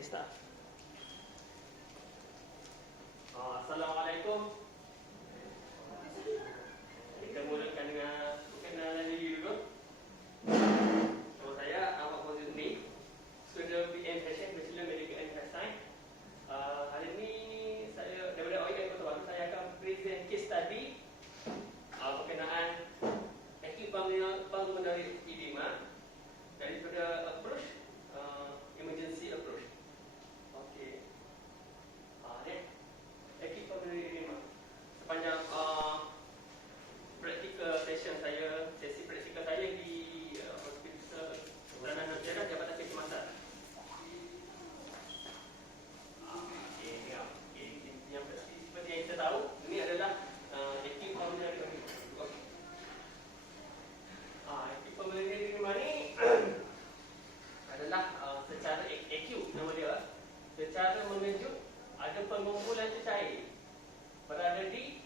Okay, start. Assalamualaikum. Kita mulakan dengan perkenalan diri dulu. Nama saya Ahmad Fauzi Zundi, student BM Fashion, Bachelor Medical and Health Science. Hari ini saya daripada OIM Kota Baru, saya akan present case study berkenaan acute pulmonary edema daripada approach emergency approach. Okey. Ni acute pulmonary edema. Sepanjang practical session saya, sesi praktikal saya di Hospital Peranan Darjah Jabatan Kecemasan. Yang seperti yang kita tahu, ini adalah acute pulmonary edema. Acute pulmonary edema ni adalah secara acute, nama dia, secara menunjuk ada pengumpulan cecair berada di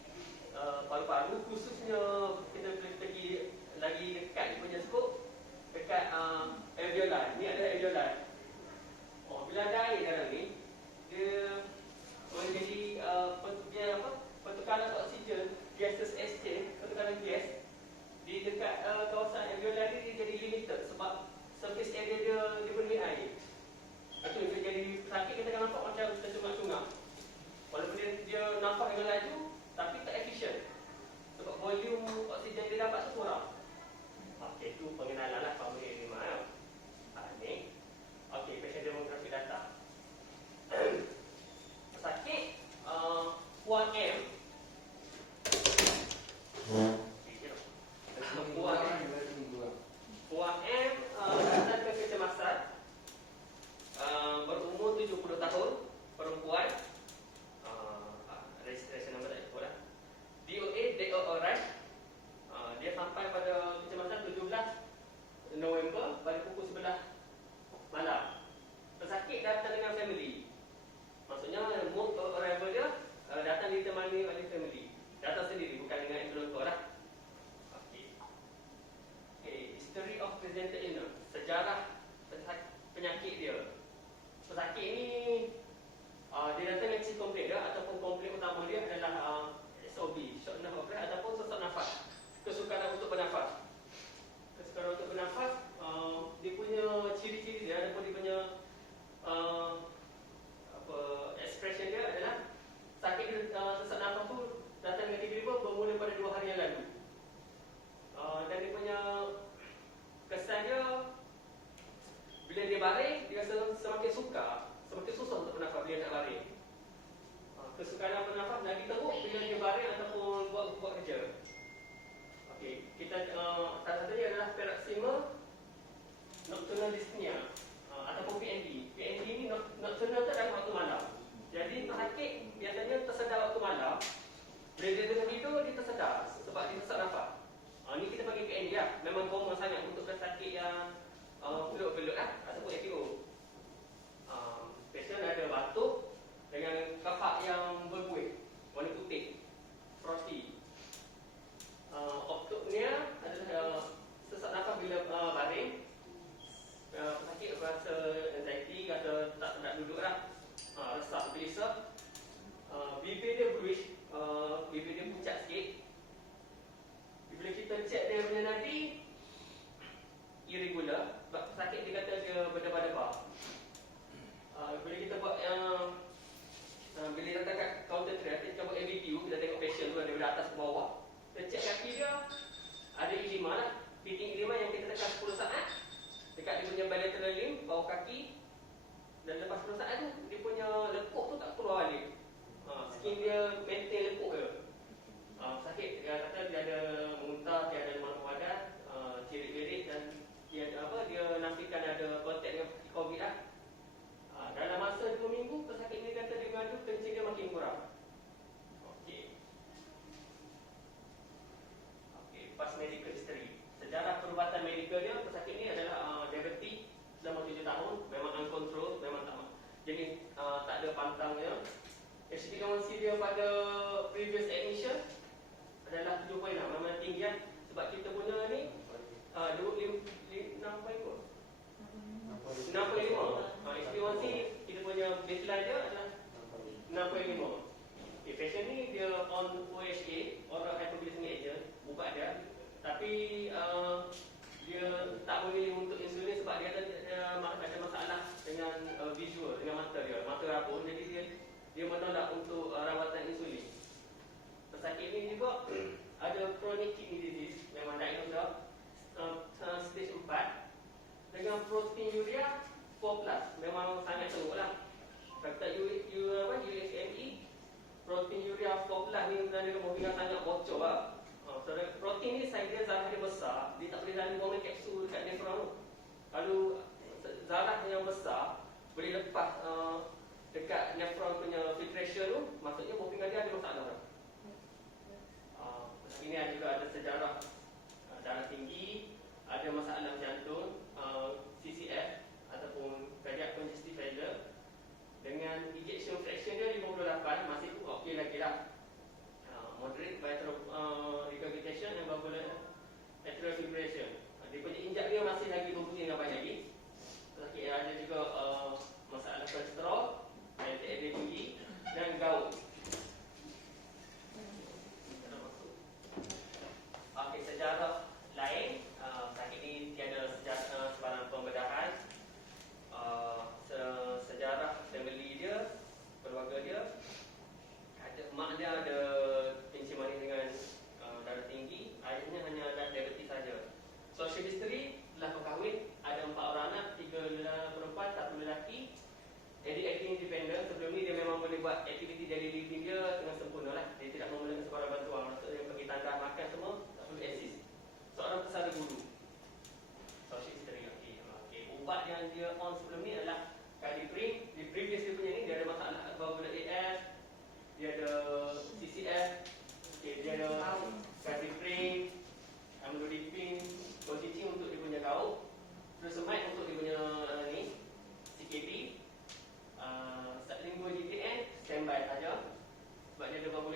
paru-paru, khususnya kita pergi lagi dekat di punya skop, dekat alveoli. Ni adalah alveoli. Bila ada air dalam ni, dia menjadi pertukaran oksigen, gases exchange, pertukaran gas di dekat kawasan alveoli ni dia jadi limited sebab surface area dia dipenuhi air. Itu dia jadi sakit, kita akan nampak macam tercungap-cungap. Walaupun dia nampak dengan laju, tapi tak efisien sebab volume oksigen dia dapat tu kurang. Okey, itu pengenalan lah pulmonary edema. Ni. Okey, patient demografi data. Sakit 1M. Datang ke kecemasan, berumur 70 tahun, perempuan. Registration number tak ikut lah. DOA, date of arrival. Dia sampai pada kecemasan 17 November pada pukul 11 malam. Pesakit datang dengan family. Maksudnya mode of arrival dia datang ditemani oleh family. Datang sendiri, bukan dengan ambulans lah. History of presented illness, sejarah penyakit dia. Pesakit ni dia datang dengan chief complaint dia ataupun komplain utama dia adalah SOB, shortness of breath ataupun sesak nafas, kesukaran untuk bernafas. Kesukaran untuk bernafas, dia punya ciri-ciri dia ataupun dia punya expression dia adalah sakit sesak nafas tu datang dengan tiba-tiba bermula pada 2 hari yang lalu. Dan dia punya kesan dia, bila dia baring, dia semakin susah untuk bernafas bila nak baring. Kesukaran bernafas lagi teruk bila dia baring ataupun buat kerja. Okey, kita salah satunya adalah paroxysmal nocturnal dyspnea ataupun PND. PND ni nocturnal tu dalam waktu malam. Jadi pesakit biasanya tersedar waktu malam. Bila dia tengah tidur, dia tersedar sebab dia sesak nafas. Ni kita panggil PND lah. Memang common sangat untuk pesakit yang peluk-peluk lah ataupun APO. Patient ada batuk dengan kapak yang berkuih, warna putih, frosty. Octopnea adalah sesak nafas bila baring. Pesakit rasa anxiety, rasa tak sedap duduk lah, resap gelisah. Bibir dia bluish, bibir dia pucat sikit. Bila kita cek dia punya nadi, irregular, sebab pesakit dia kata dia berdebar-debar. Bila kita buat bila datang kat counter triage, kita buat ABQ, kita tengok patient tu daripada atas ke bawah. Kita cek kaki dia, ada edema lah, beating edema yang kita tekan 10 saat dekat dia punya bilateral limb, bawah kaki. Dan lepas 10 saat tu, dia punya lekuk tu tak keluar balik. Skin dia maintain lekuk dia. Sakit, dia kata dia ada muntah, dia ada demam padan, cerit-cerit dan dia nafikan ada kontak dengan COVID lah. Dalam masa 2 minggu, pesakit ni kata dia mengadu kencing dia makin kurang. Okey, past medical history. Sejarah perubatan medikal dia, pesakit ni adalah diabetes selama 7 tahun, memang uncontrolled, memang tak. Jadi tak ada pantangnya. HbA1c dia pada previous admission adalah 7.6, memang tinggi kan. Sebab kita punya ni 6.5. HbA1c kita punya baseline dia adalah 6.5. Okay, fashion ni dia on OHA, oral hypoglycemic agent, ubat dia. Tapi dia tak memilih untuk insulin sebab dia ada masalah dengan visual, dengan mata dia, mata rabun. Jadi dia menolak untuk rawatan insulin. Pesakit ni juga ada chronic kidney disease, memang diagnosis stage 4 dengan proteinuria 4+, memang sangat teruk lah. Kata USME, proteinuria 4+ ni sebenarnya kemungkinan sangat bocor lah. Protein ni saiz dia, zarah dia besar, dia tak boleh lalui bomba kapsul dekat nefron tu. Kalau zarah yang besar boleh lepas dekat nefron punya filtration tu, maksudnya bopingan dia ada masalah lah. Ini juga ada sejarah darah tinggi, ada masalah jantung, CCF ataupun cardiac congestive failure. Dengan ejection fraction dia 58, masih okey lagi lah. Moderate bilateral regurgitation dan valvular atrial fibrillation. Dia punya injak dia masih lagi berbunyi dengan baik lagi. Sakit ada juga masalah kolesterol, LDL tinggi dan gout. Okey, sejarah lain, sakit ni tiada sebarang pembedahan. Sejarah family dia, keluarga dia, mak dia ada kencing manis dengan darah tinggi, ayahnya hanya ada diabetes saja. Social history, telah berkahwin, ada 4 orang anak, 3 perempuan, 1 lelaki. Acting independent, sebelum ni dia memang boleh buat aktiviti daily living dia dengan sempurna lah. Dia tidak memerlukan sebarang bantuan, maksudnya pergi tandas makan semua, tak perlu assist. Seorang pesara guru. Social history, okay. Ubat yang dia on sebelum ni adalah Cardioprim. Di previous dia punya ni, dia ada masalah valvular AF, dia ada CCF, dia ada Cardioprim, amlodipine, colchicine untuk dia punya gout, furosemide untuk dia punya ni CKD, sublingual GTN standby saja sebab dia ada valvular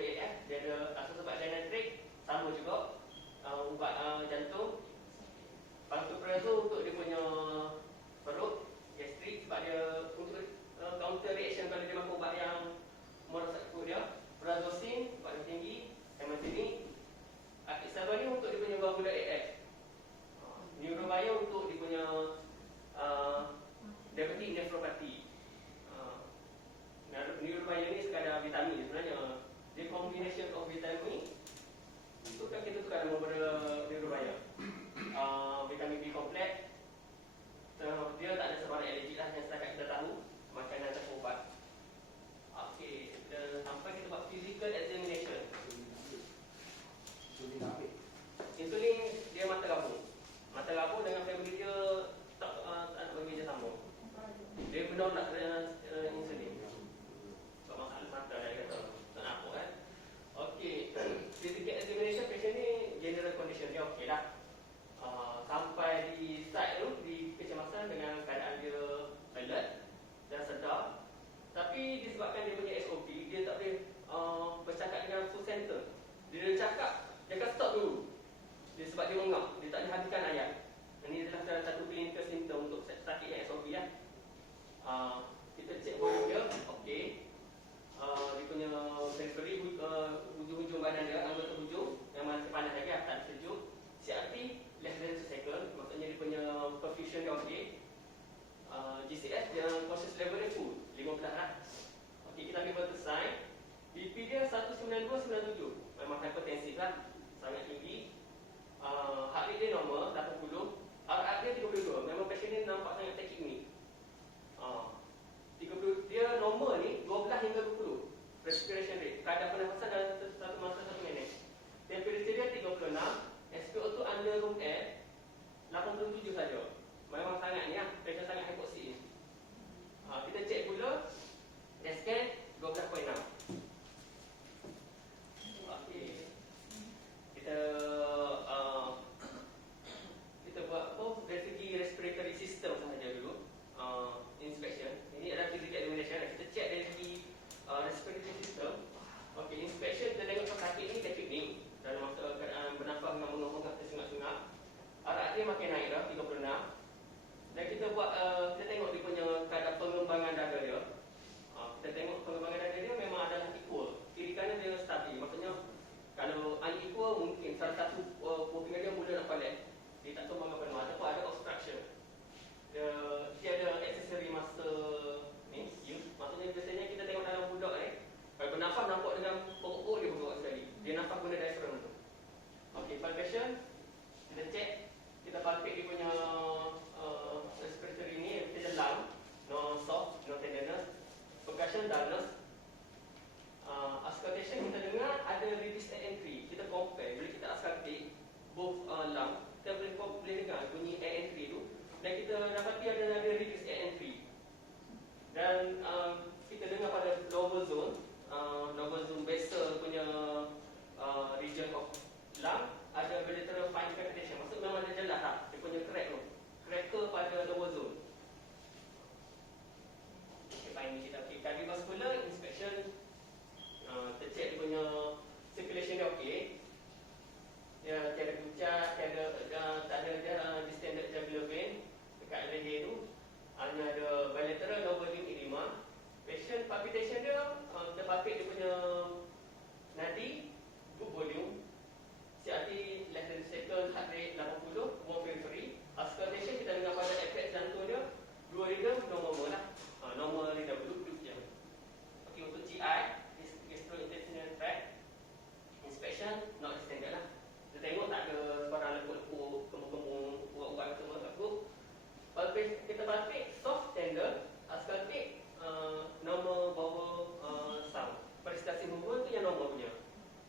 Dan kita dengar pada lower zone basal punya region of lung ada bilateral fine cavitation. Maksud memang dia jelas tak dia punya crack tu, cracker pada lower zone. Okay, fine kita okay. Cardiovascular inspection, tercek dia punya circulation dia okey. Dia tiada pucat, tak ada distended jugular vein dekat leher tu. Hanya ada bilateral lower limb edema. Patient palpitation dia, kita palpate dia punya nadi, good volume, CRT less than second, heart rate 80, warm periphery. Auscultation kita dengar pada effect jantung dia, 2 rhythm normal lah, normal rhythm duduk je. Okey, untuk GI, gastrointestinal tract inspection not extended lah. Kita tengok tak ada barang lekuk-lekuk, kembung-kembung, urat-urat semua kat perut. Kita palpate soft tender, auscultate normal bowel sound. Peristalsis movement tu yang normal punya,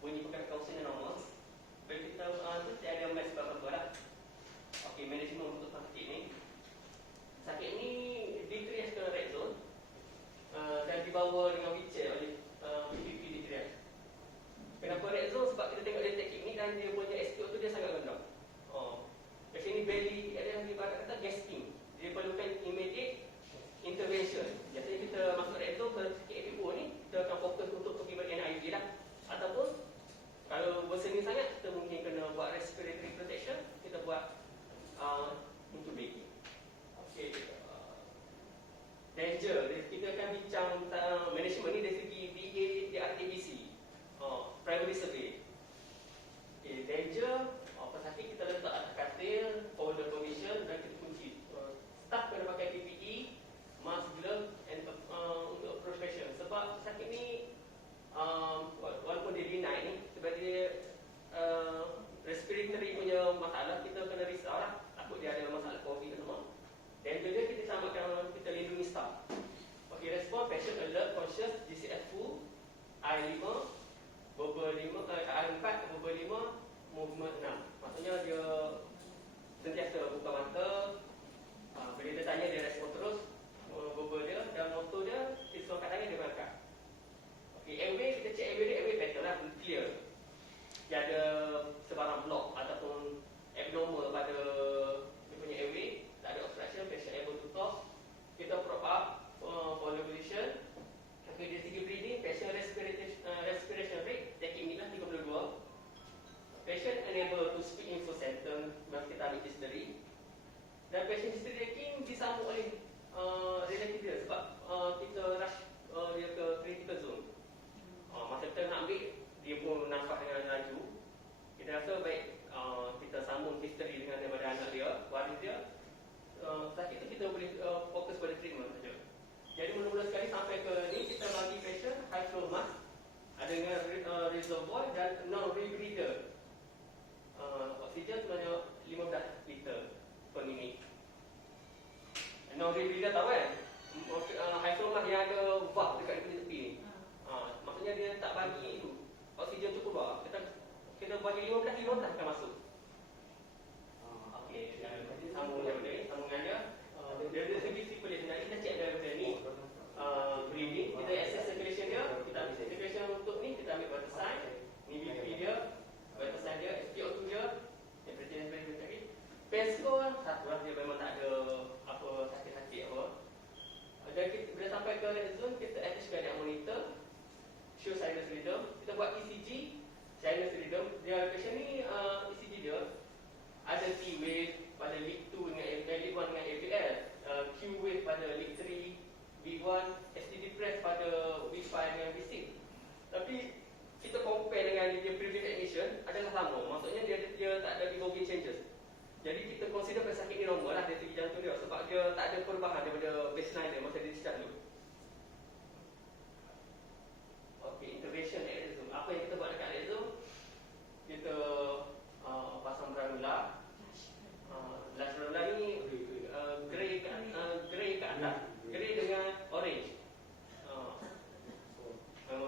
bunyi pergerakan kausennya normal. Bila kita tu tiada mass apa-apa lah. Okey, management untuk sakit ni. Sakit ni decrease ke red zone dan dibawa dengan wheelchair oleh PPP decrease. Kenapa red zone? Sebab kita tengok dia teknik ni dan dia punya SPO tu dia sangat rendah. Macam ni belly ada yang ibarat kata gasping. Dia perlukan immediate intervention. Biasanya kita masuk red zone ke KFO ni, kita akan fokus untuk pergi bagi NIV lah. Ataupun kalau worsening sangat, kita mungkin kena buat respiratory protection. Kita buat intubating. Okey. Danger. Kita akan bincang tentang management ni dari segi DA, DRTBC. Primary survey. Okay, danger. Pesakit kita letak atas katil, follow the position dan kita kunci. Staff kena pakai PPE, mask, glove and untuk profession. Sebab pesakit ni walaupun dia deny ni, sebab dia respiratory punya masalah, kita kena risau lah. Takut dia ada masalah COVID semua. Dan juga kita samakan, kita lindungi staff. Okay, respon patient alert, conscious, GCS full, I5, verbal 5, I4, verbal 5, movement 6. Maksudnya dia sentiasa buka mata. Bila dia tanya dia respon terus, verbal dia dan motor dia, siswa kat tangan dia berangkat. Okey, airway kita check airway dia, airway better lah, clear. Dia ada sebarang block ataupun abnormal pada dia punya airway, tak ada obstruction, patient able to talk. Kita prop up, follow position. Okey, dari segi breathing, patient respiration rate, taking ni lah 32. Patient unable to speak info sentence masa kita ambil history. Dan patient history taking disambung oleh relative dia sebab kita rush dia ke critical zone. Masa kita nak ambil, dia pun nafas dengan laju. Kita rasa baik kita sambung history dengan daripada anak dia, waris dia. Sakit tu kita boleh fokus pada treatment saja. Jadi mula-mula sekali sampai ke ni, kita bagi patient high flow mask ada dengan reservoir dan non-rebreather. Oksigen sebenarnya 15 liter per minit. Non-rebreather tahu kan? High flow mask yang ada valve dekat tepi ni. Maksudnya dia tak bagi itu oksigen tu keluar. Kita bagi 15 akan masuk. Okey, sambung daripada ni, sambungan dia. Dari segi circulation tadi kita check daripada ni. Breathing, kita assess circulation dia. Kita ambil circulation untuk ni, kita ambil vital sign. Ni BP dia, vital sign dia, SpO2 dia, temperature and pressure tadi. Pain score satu lah, dia memang tak ada apa sakit-sakit apa. Dan kita, bila sampai ke red zone, kita attach cardiac monitor, show sinus rhythm. Kita buat ECG, sinus rhythm. Dia patient ni ECG dia ada T wave pada lead 2 dengan lead 1 dengan AVL, Q wave pada lead 3, V1, STD press pada V5 dengan V6. Tapi kita compare dengan dia previous admission adalah sama. Maksudnya dia tak ada evolving changes. Jadi kita consider pesakit ni normal lah dari segi jantung dia sebab dia tak ada perubahan daripada baseline dia masa dia discharge dulu. Okey, intervention at red zone. Apa yang kita buat dekat red zone? Kita pasang granula. Granula ni grey ke atas, grey dengan orange.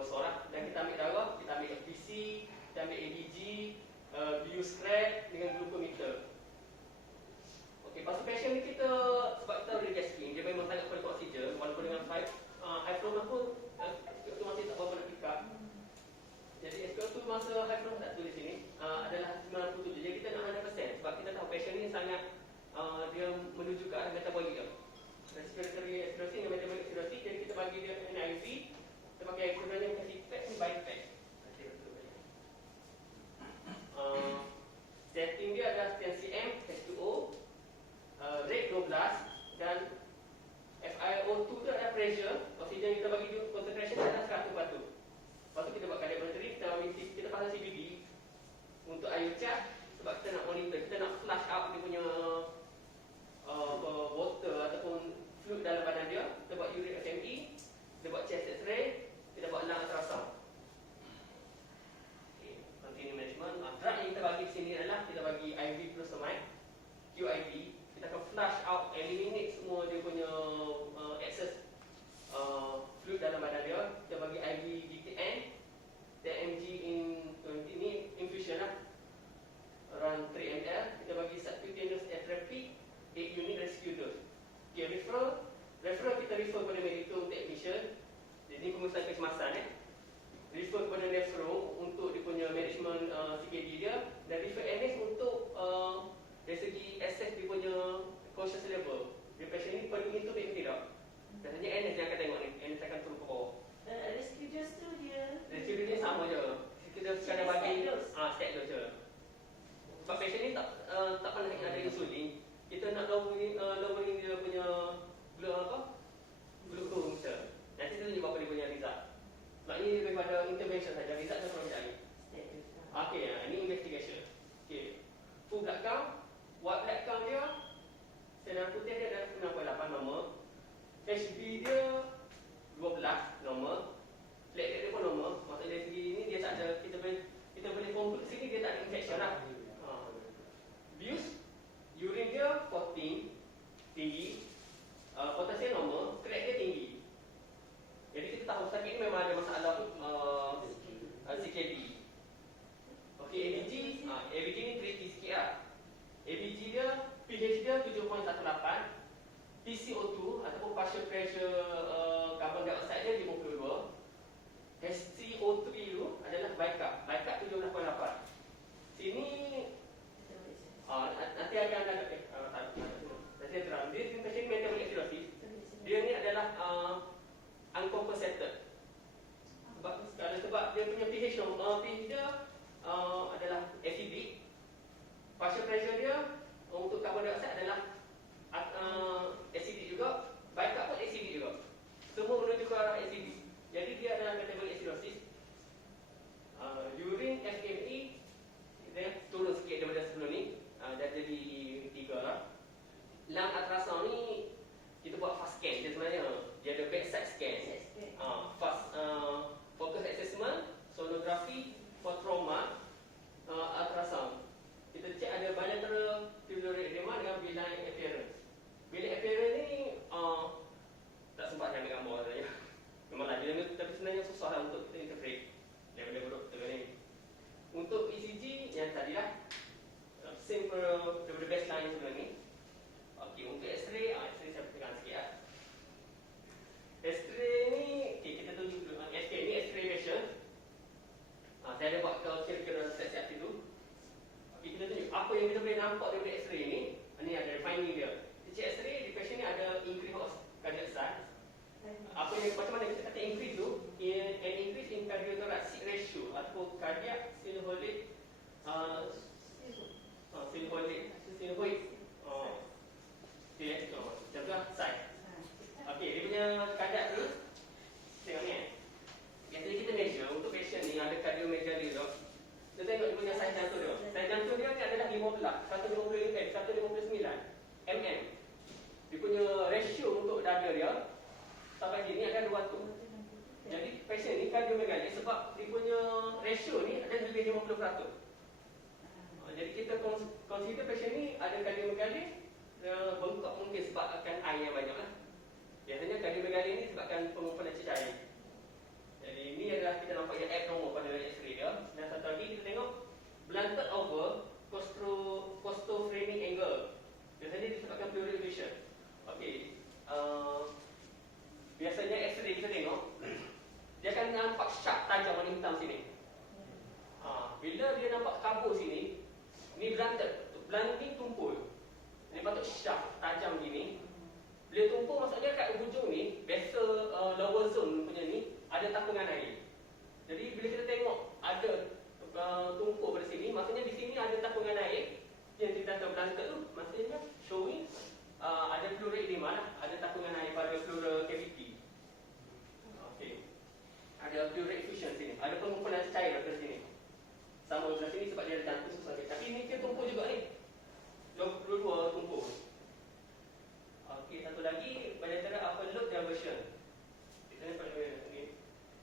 Sorak dan kita ambil darah, kita ambil FPC, kita ambil ABG, bioscrap dengan glucometer. Okey, pasal patient ni kita sebab kita boleh gasping, dia memang sangat perlu oksigen walaupun yang sebenarnya kasih patch ni bypass. Setting dia adalah 10 cm H2O, rate 12 dan FiO2 tu adalah pressure. Oksigen kita bagi concentration adalah 100 batu. Lepas tu kita buat cardiac monitoring, kita pasang CBD untuk IO chart sebab kita nak monitor, kita nak flush out dia punya water ataupun fluid dalam badan dia. Kita buat uric FME, kita buat chest x-ray, kita buat lung ultrasound. Okay, continuous management. Drug yang kita bagi di sini adalah kita bagi IV furosemide, QIV. Kita akan flush out, eliminate semua dia punya excess fluid dalam badan dia. Kita bagi IV BTN, 10 mg in 20 ni infusion lah, around 3 ml. Kita bagi subcutaneous therapy, 8 unit rescue dose. Okay, referral kita refer kepada medical untuk admission. Jadi pengurusan kecemasan refer kepada nefro untuk dia punya management CKD dia, dan refer NS untuk dari segi assess dia punya conscious level. Depression ni perlu intubate ke tidak? Biasanya NS yang akan tengok ni, NS akan turun ke bawah. Rescue dose tu dia sama je. Kita sekadar bagi step dose je. Sebab patient ni tak pernah ada insulin. Kita nak lowering dia punya glucose meter. Nanti kita tunjuk apa dia punya result. Sebab ni daripada intervention saja, result dia perlu cari. Okey, ini investigation. Okey. Full blood count, white blood count dia sedang putih dia ada 6.8 normal. HB dia 12 normal. Platelet dia pun normal. Maksudnya dari segi ni dia tak ada, kita boleh conclude sini dia tak ada infection lah. Views, urine dia 14 tinggi, potasium normal, creat dia tinggi. Jadi kita tahu sakit ni memang ada masalah CKD. Okey, ABG ni tricky sikit lah. ABG dia, pH dia 7.18, PCO2 ataupun partial pressure carbon dioxide dia 52. HCO3 tu adalah bicarb 17.8. Sini nanti akan ada nanti terang. Dia infection metabolic acidosis. Dia ni adalah uncompensated. Sebab dia punya pH dia adalah acidic. Partial pressure dia untuk carbon dioxide adalah acidic juga. Bicarb pun acidic juga. Semua menuju ke arah acidic. Jadi dia adalah metabolic acidosis. Urine FME dia turun sikit daripada sebelum ni. Dah jadi 3 lah. Lung ultrasound ni kita buat fast scan dia sebenarnya. Dia ada bedside scan. Fast focus assessment, sonography for trauma, ultrasound. Kita cek ada bilateral pulmonary edema dengan benign appearance. Benign appearance ni tak sempat nak ambil gambar sebenarnya. Memanglah bila ni, tapi sebenarnya susah lah untuk kita interpret daripada doktor ni. Untuk ECG yang tadi lah, same daripada baseline sebelum ni. Okey, untuk X-ray, X-ray saya tekan sikit lah. X-ray ni, okay, kita tunjuk dulu. X-ray ni X-ray patient. Saya ada buat kira-kira siap-siap itu. Okey, kita tunjuk apa yang kita boleh nampak daripada X-ray ni. Ni ada finding dia. Kita cek X-ray, di patient ni ada increase of cardiac size. Apa yang macam mana kita kata increase tu? An increase in cardiothoracic ratio ataupun cardiac synovial synovial macam tu lah, size. Okey, dia punya kadar tu tengok ni biasanya kita measure untuk patient ni ada cardiomegaly tu. Kita tengok dia punya size jantung dia. Size jantung dia ni adalah 159 mm. Dia punya ratio untuk dada dia sampai sini ada 200. Jadi patient ni cardiomegaly sebab dia punya ratio ni ada lebih 50%. Jadi kita consider patient ni ada cardiomegaly, bengkak mungkin sebabkan air yang banyak lah. Biasanya cardiomegaly ni sebabkan pengumpulan cecair. Jadi ini adalah kita nampak yang abnormal pada X-ray dia. Dan satu lagi kita tengok blunted over costophrenic angle. Biasanya disebabkan pleural effusion. Okey. Biasanya X-ray kita tengok dia akan nampak sharp tajam warna hitam sini. Bila dia nampak kabur sini, ni blunted. Blunt ni tumpul. Dia patut sharp tajam gini. Bila tumpul maksudnya kat hujung ni, vessel lower zone punya ni ada ada tapungan air. Jadi bila kita tengok ada tumpuk pada sini, maksudnya di sini ada tapungan air yang kita terbelangkat tu, maksudnya showing ada pleura edema lah, ada tapungan air pada pleura cavity. Okey. Ada pleura effusion sini, ada pengumpulan cair pada sini. Sama belah sini sebab dia ada jantung sakit. Tapi ni dia tumpuk juga ni. Dua-dua tumpuk. Okey, satu lagi bilateral upper lobe diversion. Kita ni pada ni.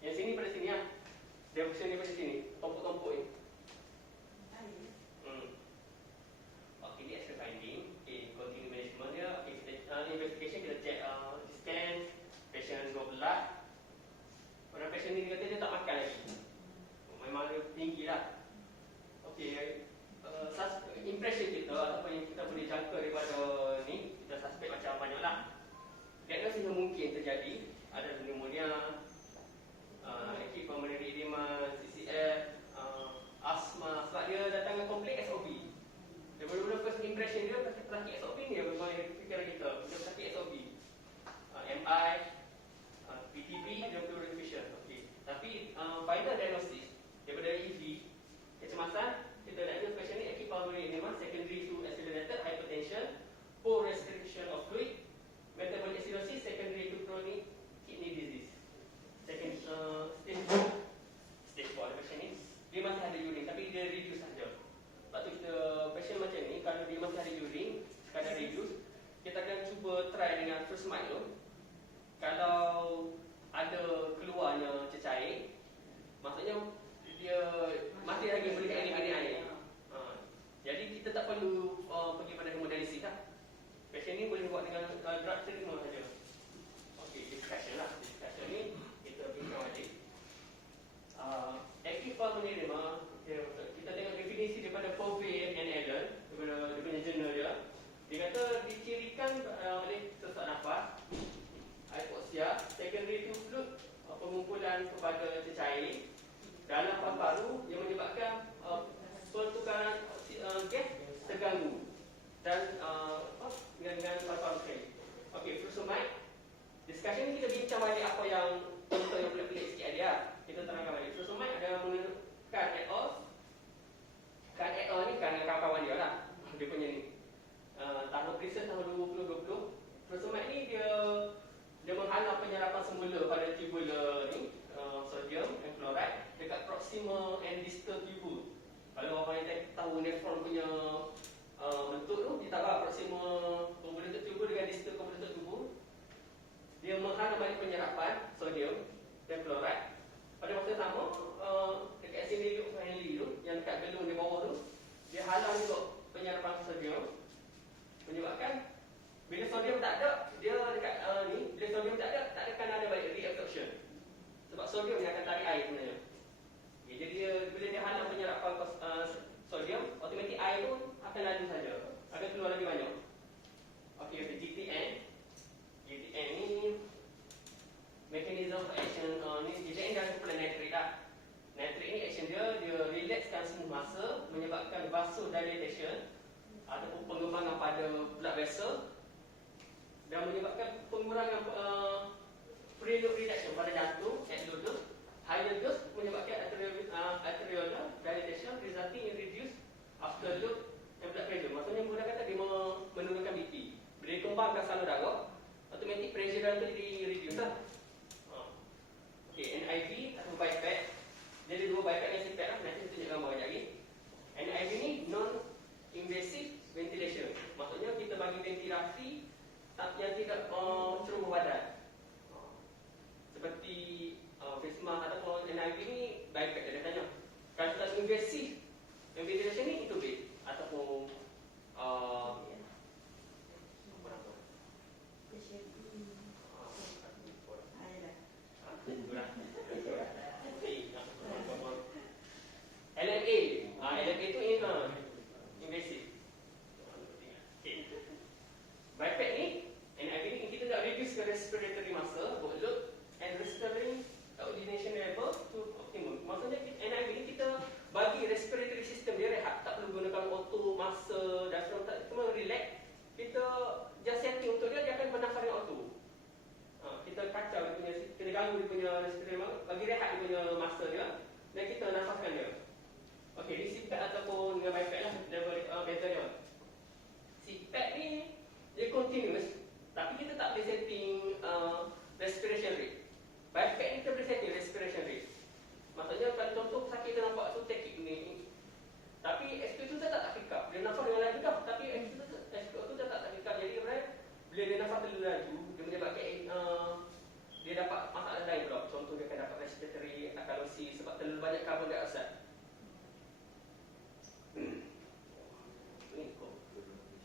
Yang sini pada sini ah. Diversion ni pada sini, tumpuk-tumpuk ni. Okey, ni extra finding. Okey, continue management dia. Okey, kita investigation kita check scan, patient go blood. Orang patient ni dia kata dia tak makan lagi. Memang dia tinggi lah. Okey, impression kita ataupun yang kita boleh jangka daripada ni, kita suspect macam banyak lah. Diagnosis yang mungkin terjadi ada pneumonia, acute pulmonary edema, CCF, asma, sebab dia datang dengan kompleks SOB. Daripada first impression dia sakit SOB ni yang memang fikiran kita, dia sakit SOB. MI, PTB, dia pleural effusion. Okey. Tapi final diagnosis daripada EV kecemasan, kita diagnose patient ni acute pulmonary edema secondary to accelerated hypertension, poor restriction of fluid, metabolic acidosis secondary to chronic kidney disease. Second stage 4 patient ni dia masih ada urine tapi dia reduce saja. Sebab tu kita patient macam ni kalau dia masih ada urine sekadar reduce, kita akan cuba try dengan first mic tu. Kalau ada keluarnya cecair, maksudnya dia masih lagi boleh eliminan air. Jadi kita tak perlu pergi pada hemodialisis lah. Patient ni boleh buat dengan drug treatment saja. Okey, discussion lah. Discussion ni kita bincang balik. Acute pulmonary edema, kita tengok definisi daripada Povey and Allen daripada dia punya jurnal dia. Dia kata dicirikan oleh sesak nafas, hypoxia, secondary to fluid, pengumpulan kepada cecair dalam paru-paru yang menyebabkan pertukaran gas terganggu dan dengan paru-paru sekali. Okey, furosemide. Discussion ni kita bincang balik apa yang contoh yang pelik-pelik sikit ada. Kita terangkan balik. Furosemide ada menggunakan et al. Kan et al ni kan kawan-kawan dia lah. Dia punya ni. Tahun research tahun 2020. Furosemide ni dia menghalang penyerapan semula pada tubular ni, sodium and chloride dekat proximal and distal tubule. Kalau orang yang tahu nefron punya bentuk tu, dia tahu proximal convoluted tubule dengan distal convoluted tubule. Dia menghalang balik penyerapan sodium dan chloride. Pada masa sama, dekat sini finally tu, yang dekat belum di bawah tu, dia halang juga penyerapan sodium, menyebabkan bila sodium tak ada, dia dekat ni, bila sodium tak ada kan ada balik reabsorption. Sebab sodium yang akan tarik air sebenarnya. Okay, jadi bila dia halang penyerapan sodium, automatik air pun akan lalu saja. Akan keluar lebih banyak. Okey, GTN. GTN ni mechanism of action ni GTN dan kumpulan nitrit lah. Nitrit ni action dia relaxkan smooth muscle, menyebabkan vasodilatation ataupun pengembangan pada blood vessel dan menyebabkan pengurangan preload reduction pada jantung at low dose. Higher dose menyebabkan arteriolar dilatation resulting in reduced afterload and blood pressure. Maksudnya mudah kata dia menurunkan BP. Bila dia kembangkan salur darah, automatic pressure dalam tu jadi reduce lah. Okay, NIV atau bypass. Jadi dua bypass yang CPAP lah. Nanti saya tunjuk gambar sekejap lagi. NIV ni non-invasive ventilation. Maksudnya kita bagi ventilasi yang tidak ceroboh badan. dia punya respiratory, bagi rehat dia punya masa dia, dan kita nafaskan dia. Okey, ni CPAP ataupun dengan BiPAP lah, level beza dia. CPAP ni dia continuous, tapi kita tak boleh setting respiration rate. BiPAP ni kita boleh setting respiration rate. Maksudnya kalau contoh sakit kita nampak tu take ni, tapi SPO2 tak pick up. Dia nafas dengan laju tau, tapi SPO2 tak pick up. Jadi bila dia nafas terlalu laju, dia menyebabkan dia dapat masalah lain pula. Contoh dia akan dapat respiratory alkalosis sebab terlalu banyak carbon dioxide.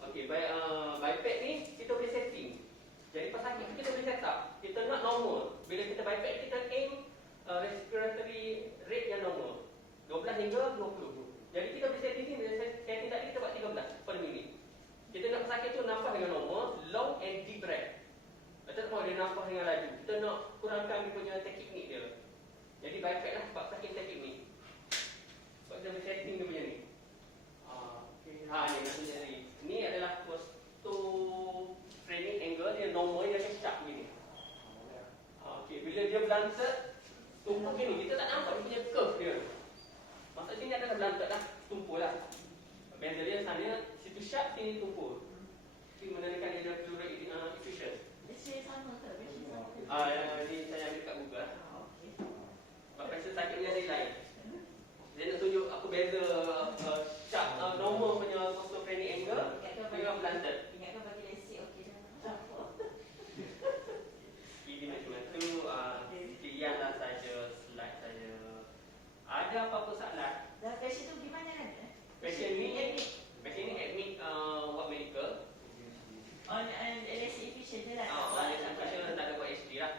Okey, BiPAP ni kita boleh setting. Jadi pesakit tu kita boleh set up. Kita nak normal. Bila kita BiPAP kita aim respiratory rate yang normal 12 hingga 20. Jadi kita boleh setting ni, setting tadi kita buat 13 per minit. Kita nak pesakit tu nafas dengan normal, long and deep breath. Kita tak mahu dia nafas dengan laju. Kita nak kurangkan dia punya teknik dia. Jadi BiPAP lah sebab pesakit teknik. Sebab kita boleh setting dia punya ni. Ni maksudnya ni. Ni adalah posture training angle dia normal, dia akan sharp begini. Okey, bila dia blunted tumpul gini, kita tak nampak dia punya curve dia. Maksudnya ni adalah blunted lah, tumpul lah. Beza dia sana situ sharp, sini tumpul. Ini menandakan dia ada fluid efficient. Dia sama ke? Ni saya ambil kat Google. Sebab pasal sakit punya dia lain. Dia nak tunjuk apa beza sharp normal punya posture training angle dengan blunted. Ingatkan bagi lesi okey dah. Ini macam tu sekianlah saja slide saya. Ada apa-apa soalan? Dah passion tu gimana kan? Passion ni admit what medical. On LSC efficient je lah. Passion tak ada buat HD lah.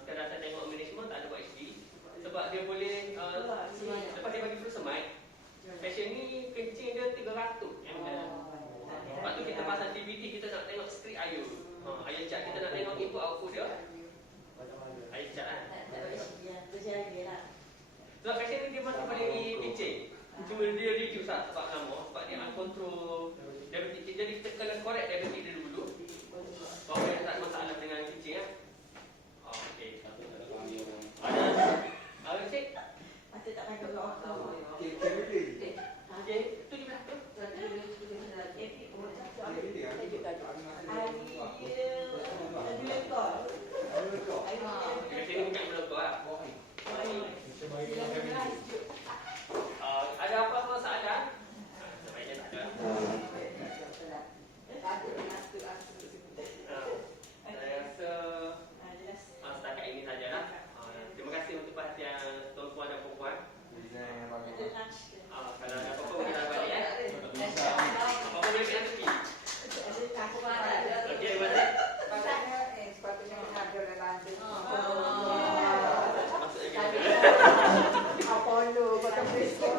Sekadar saya tengok management tak ada buat HD. Sebab dia boleh lepas dia bagi furosemide. Passion ni kencing dia 300 ml. Lepas tu kita pasang TBT, kita nak tengok street iron. Iron chart kita nak tengok input output dia. Iron chart kan. Tak boleh berjaga lah. Sebab passion ni dia masih paling kencing. Cuma dia reduce lah sebab lama, sebab dia uncontrol diabetes. Jadi kita kena correct diabetes dia dulu. Baru dia tak ada masalah dengan kencing lah. Okey. Ada cik? Patut tak panggil orang kau. Okey, tu je lah. Passion ni bukan melokor lah. Ada apa-apa soalan? Sebaiknya tak ada. Saya rasa setakat ini sajalah. Terima kasih untuk perhatian tuan-tuan dan puan-puan. Kalau ada apa-apa boleh dah balik ya. Apa-apa boleh pergi tepi. Okey, balik. Sepatutnya mengajar dan lantai. Maksudnya kita. Apollo, kota Bristol.